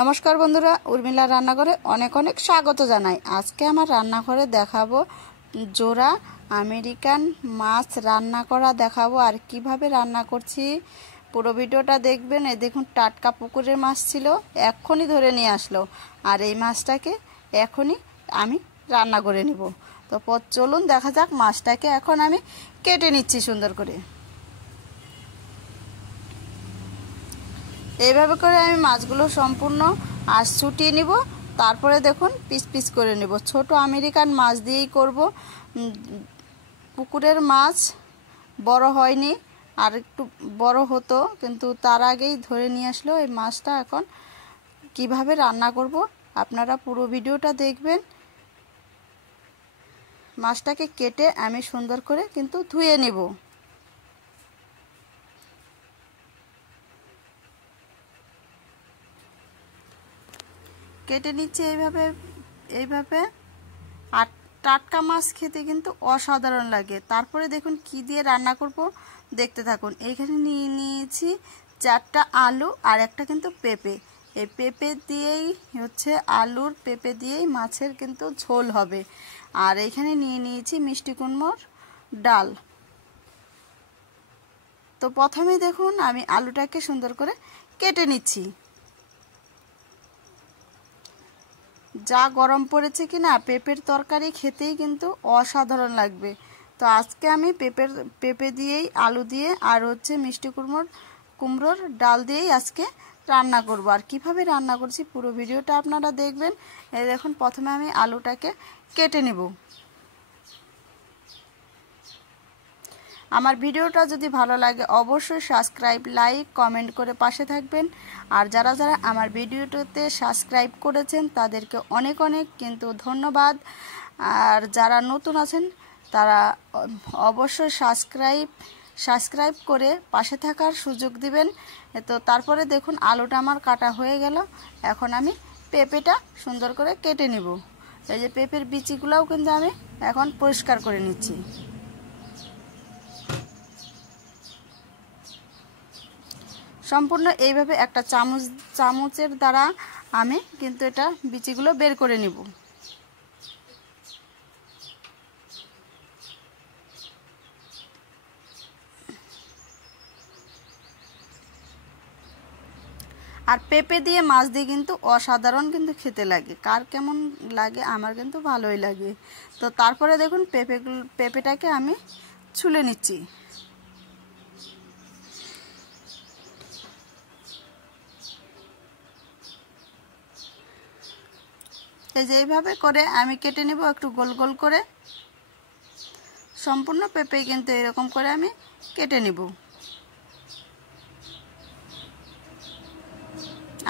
নমস্কার বন্ধুরা, উর্মিলা রান্নাঘরে অনেক অনেক স্বাগত জানাই। আজকে আমার রান্নাঘরে দেখাবো জোড়া আমেরিকান মাছ রান্না করা দেখাবো, আর কিভাবে রান্না করছি পুরো ভিডিওটা দেখবেন। এই দেখুন, টাটকা পুকুরের মাছ ছিল, এক্ষুনি ধরে নিয়ে আসলো, আর এই মাছটাকে এখনই আমি রান্না করে নিব। তো চলুন দেখা যাক। মাছটাকে এখন আমি কেটে নিচ্ছি সুন্দর করে। এইভাবে করে আমি মাছগুলো সম্পূর্ণ আঁশ ছুটিয়ে নিব, তারপরে দেখুন পিস পিস করে নেব। ছোট আমেরিকান মাছ দিয়েই করব। পুকুরের মাছ বড় হয়নি, আর একটু বড় হতো, কিন্তু তার আগেই ধরে নিয়ে আসলো। এই মাছটা এখন কিভাবে রান্না করব আপনারা পুরো ভিডিওটা দেখবেন। মাছটাকে কেটে আমি সুন্দর করে কিন্তু ধুয়ে নেব। কেটে নিচ্ছে এইভাবে। আর টাটকা মাছ খেতে কিন্তু অসাধারণ লাগে। তারপরে দেখুন কি দিয়ে রান্না করব, দেখতে থাকুন। এখানে নিয়ে নিয়েছি 4টা আলু আর একটা কিন্তু পেঁপে। এই পেঁপে দিয়েই হচ্ছে আলুর পেঁপে দিয়েই মাছের কিন্তু ঝোল হবে। আর এখানে নিয়ে নিয়েছি মিষ্টি কুমড়োর ডাল। তো প্রথমেই দেখুন আমি আলুটাকে সুন্দর করে কেটে নিচ্ছি। যা গরম পড়েছে কিনা, পেঁপের তরকারি খেতেই কিন্তু অসাধারণ লাগবে। তো আজকে আমি পেঁপে দিয়েই, আলু দিয়ে আর হচ্ছে মিষ্টি কুমড়োর ডাল দিয়েই আজকে রান্না করব। আর কিভাবে রান্না করছি পুরো ভিডিওটা আপনারা দেখবেন। এই দেখুন, প্রথমে আমি আলুটাকে কেটে নেব। আমার ভিডিওটা যদি ভালো লাগে অবশ্যই সাবস্ক্রাইব, লাইক, কমেন্ট করে পাশে থাকবেন। আর যারা যারা আমার ভিডিওটাতে সাবস্ক্রাইব করেছেন তাদেরকে অনেক অনেক কিন্তু ধন্যবাদ। আর যারা নতুন আছেন তারা অবশ্যই সাবস্ক্রাইব করে পাশে থাকার সুযোগ দিবেন। তো তারপরে দেখুন আলুটা আমার কাটা হয়ে গেল। এখন আমি পেঁপেটা সুন্দর করে কেটে নিব। এই যে পেঁপের বিচিগুলোও কিন্তু আমি এখন পরিষ্কার করে নিচ্ছি। সম্পূর্ণ এইভাবে একটা চামচের দ্বারা আমি কিন্তু এটা বিচিগুলো বের করে নিব। আর পেঁপে দিয়ে মাছ দিয়ে কিন্তু অসাধারণ কিন্তু খেতে লাগে। কার কেমন লাগে, আমার কিন্তু ভালোই লাগে। তো তারপরে দেখুন পেঁপেটাকে আমি ছুলে নিচ্ছি। এই যে এইভাবে করে আমি কেটে নেব একটু গোল গোল করে। সম্পূর্ণ পেঁপে কিন্তু এরকম করে আমি কেটে নেব।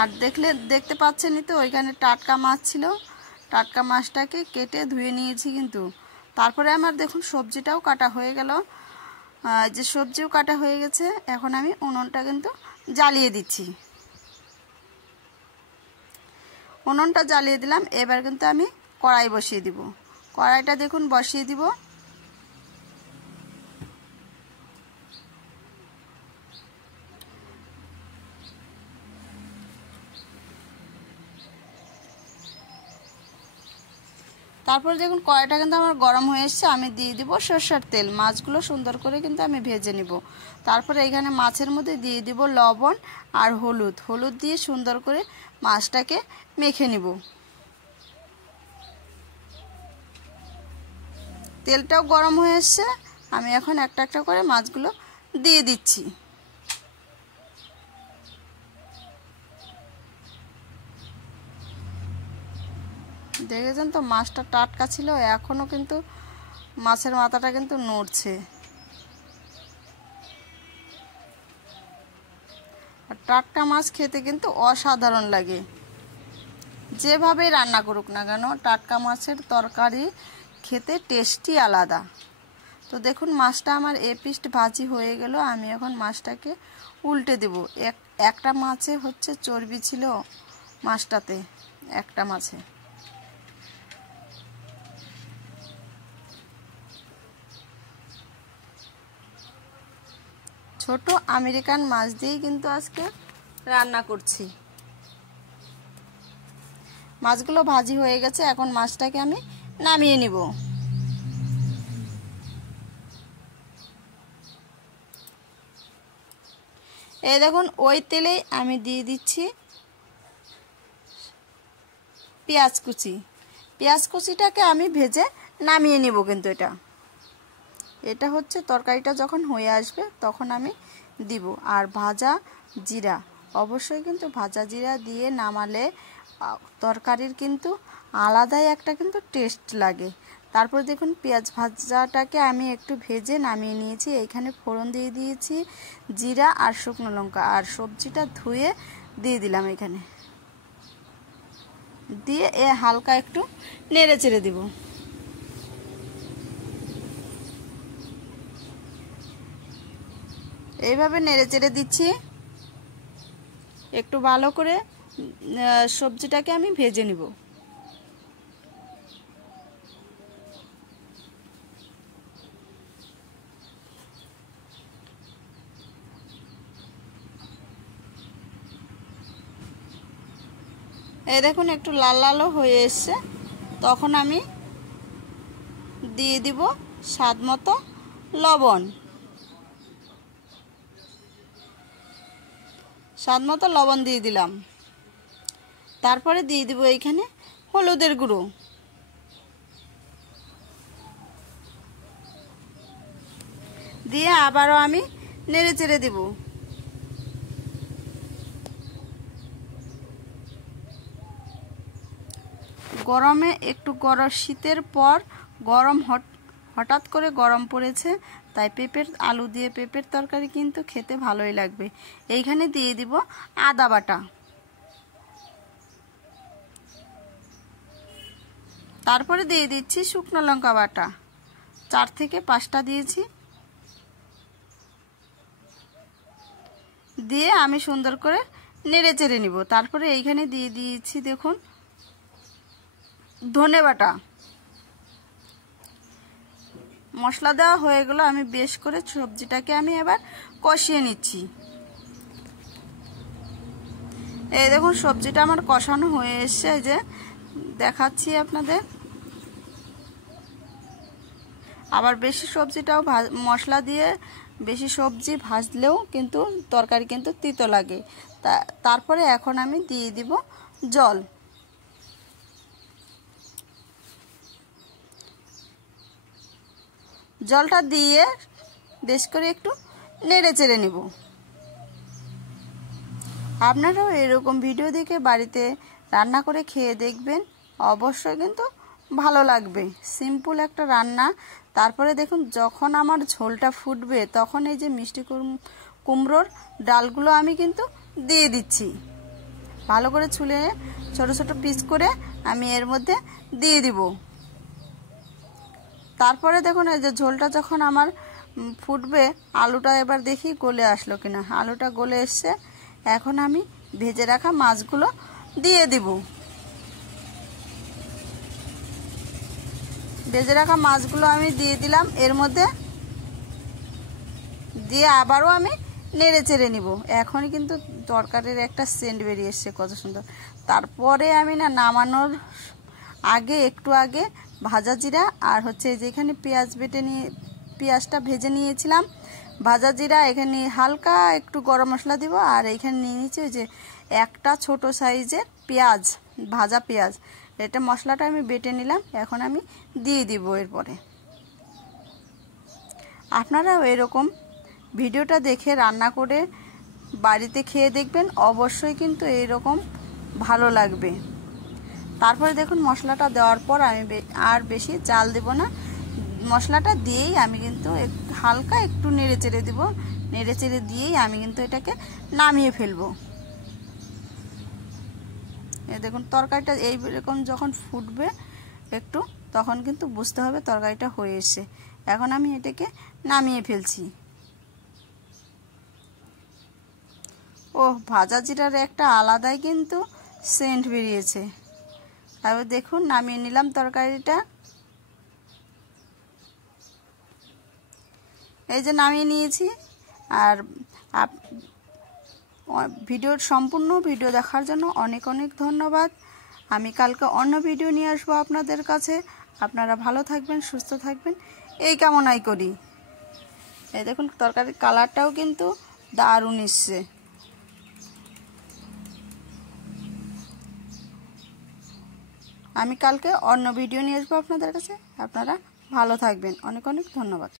আর দেখতে পাচ্ছেনই তো, ওইখানে টাটকা মাছ ছিল, টাটকা মাছটাকে কেটে ধুয়ে নিয়েছি কিন্তু। তারপরে আমার দেখুন সবজিটাও কাটা হয়ে গেল। যে সবজিও কাটা হয়ে গেছে, এখন আমি উনুনটা কিন্তু জ্বালিয়ে দিচ্ছি। উনুনটা জ্বালিয়ে দিলাম। এবার কিন্তু আমি কড়াই বসিয়ে দিব। কড়াইটা দেখুন বসিয়ে দিব। তারপর দেখুন কড়াইটা কিন্তু আমার গরম হয়ে এসছে। আমি দিয়ে দিব সরষের তেল। মাছগুলো সুন্দর করে কিন্তু আমি ভেজে নিব। তারপরে এখানে মাছের মধ্যে দিয়ে দিব লবণ আর হলুদ দিয়ে সুন্দর করে মাছটাকে মেখে নিব। তেলটাও গরম হয়ে এসছে। আমি এখন একটা একটা করে মাছগুলো দিয়ে দিচ্ছি। দেখেছেন তো, মাছটা টাটকা ছিল, এখনও কিন্তু মাছের মাথাটা কিন্তু নড়ছে। আর টাটকা মাছ খেতে কিন্তু অসাধারণ লাগে। যেভাবেই রান্না করুক না কেন, টাটকা মাছের তরকারি খেতে টেস্টি আলাদা। তো দেখুন মাছটা আমার পিঠ ভাজি হয়ে গেল। আমি এখন মাছটাকে উল্টে দেব। একটা মাছে হচ্ছে চর্বি ছিল মাছটাতে, একটা মাছে। ছোট আমেরিকান মাছ দিয়েই কিন্তু আজকে রান্না করছি। মাছগুলো ভাজি হয়ে গেছে, এখন মাছটাকে আমি নামিয়ে নিব। এই দেখুন ওই তেলেই আমি দিয়ে দিচ্ছি পেঁয়াজ কুচি। পেঁয়াজ কুচিটাকে আমি ভেজে নামিয়ে নিব। কিন্তু এটা হচ্ছে তরকারিটা যখন হয়ে আসবে তখন আমি দিব। আর ভাজা জিরা, অবশ্যই কিন্তু ভাজা জিরা দিয়ে নামালে তরকারির কিন্তু আলাদাই একটা কিন্তু টেস্ট লাগে। তারপর দেখুন পেঁয়াজ ভাজাটাকে আমি একটু ভেজে নামিয়ে নিয়েছি। এইখানে ফোড়ন দিয়ে দিয়েছি জিরা আর শুকনো লঙ্কা, আর সবজিটা ধুয়ে দিয়ে দিলাম এখানে, দিয়ে হালকা একটু নেড়ে চেড়ে দিব। এইভাবে নেড়ে চেড়ে দিচ্ছি। একটু ভালো করে সবজিটাকে আমি ভেজে নিব। এই দেখুন একটু লাল লালও হয়ে এসছে, তখন আমি দিয়ে দিব স্বাদ মতো লবণ। স্বাদ মতো লবণ দিয়ে দিলাম। তারপরে দিয়ে দিব এইখানে হলুদের গুঁড়ো। দিয়ে আবারও আমি নেড়ে চেড়ে দিব। গরমে একটু শীতের পর গরম হঠাৎ করে গরম পড়েছে, তাই আলু দিয়ে পেঁপের তরকারি কিন্তু খেতে ভালোই লাগবে। এইখানে দিয়ে দিব আদা বাটা। তারপরে দিয়ে দিচ্ছি শুকনো লঙ্কা বাটা, 4 থেকে 5টা দিয়েছি। দিয়ে আমি সুন্দর করে নেড়ে চেড়ে নিব। তারপরে এইখানে দিয়ে দিয়েছি দেখুন ধনে বাটা। মশলা দেওয়া হয়ে গেল, আমি বেশ করে সবজিটাকে আমি এবার কষিয়ে নিচ্ছি। এই দেখুন সবজিটা আমার কষানো হয়ে এসছে, এই যে দেখাচ্ছি আপনাদের। আবার বেশি সবজিটাও মশলা দিয়ে বেশি সবজি ভাজলেও কিন্তু তরকারি কিন্তু তিতো লাগে। তারপরে এখন আমি দিয়ে দিব জল। জলটা দিয়ে বেশ করে একটু নেড়ে চেড়ে নিব। আপনারাও এরকম ভিডিও দেখে বাড়িতে রান্না করে খেয়ে দেখবেন, অবশ্যই কিন্তু ভালো লাগবে। সিম্পল একটা রান্না। তারপরে দেখুন যখন আমার ঝোলটা ফুটবে তখন এই যে মিষ্টি কুমড়োর ডালগুলো আমি কিন্তু দিয়ে দিচ্ছি। ভালো করে ছুলে ছোট ছোট পিস করে আমি এর মধ্যে দিয়ে দিব। তারপরে দেখুন এই যে ঝোলটা যখন আমার ফুটবে, আলুটা এবার দেখি গলে আসলো কিনা। আলুটা গলে এসছে, এখন আমি ভেজে রাখা মাছগুলো দিয়ে দিব। ভেজে রাখা মাছগুলো আমি দিয়ে দিলাম এর মধ্যে, দিয়ে আবারও আমি নেড়ে চেড়ে নিব। এখনই কিন্তু তরকারির একটা সেন্ট বেরিয়ে এসছে কত সুন্দর। তারপরে আমি নামানোর আগে একটু আগে ভাজা জিরা আর হচ্ছে যেখানে পেঁয়াজটা ভেজে নিয়েছিলাম, ভাজা জিরা, এখানে হালকা একটু গরম মশলা দিব। আর এখানে নিয়ে নিচ্ছি ওই যে একটা ছোট সাইজের পেঁয়াজ, ভাজা পেঁয়াজ। এটা মশলাটা আমি বেটে নিলাম, এখন আমি দিয়ে দিব। এরপরে আপনারাও এরকম ভিডিওটা দেখে রান্না করে বাড়িতে খেয়ে দেখবেন, অবশ্যই কিন্তু এইরকম ভালো লাগবে। তারপরে দেখুন মশলাটা দেওয়ার পর আমি আর বেশি জাল দেব না। মশলাটা দিয়েই আমি কিন্তু হালকা একটু নেড়ে চেড়ে দিব। নেড়ে চেড়ে দিয়েই আমি কিন্তু এটাকে নামিয়ে ফেলবো। এই দেখুন তরকারিটা এইরকম যখন ফুটবে একটু, তখন কিন্তু বুঝতে হবে তরকারিটা হয়ে এসেছে। এখন আমি এটাকে নামিয়ে ফেলছি। ভাজা জিরার একটা আলাদাই কিন্তু সেন্ট বেরিয়েছে। তারপর দেখুন নামিয়ে নিলাম তরকারিটা। এই যে নামিয়ে নিয়েছি। আর সম্পূর্ণ ভিডিও দেখার জন্য অনেক অনেক ধন্যবাদ। আমি কালকে অন্য ভিডিও নিয়ে আসবো আপনাদের কাছে। আপনারা ভালো থাকবেন, সুস্থ থাকবেন এই কামনাই করি। এই দেখুন তরকারির কালারটাও কিন্তু দারুণ এসছে। আমি কালকে অন্য ভিডিও নিয়ে আসবো আপনাদের কাছে। আপনারা ভালো থাকবেন। অনেক অনেক ধন্যবাদ।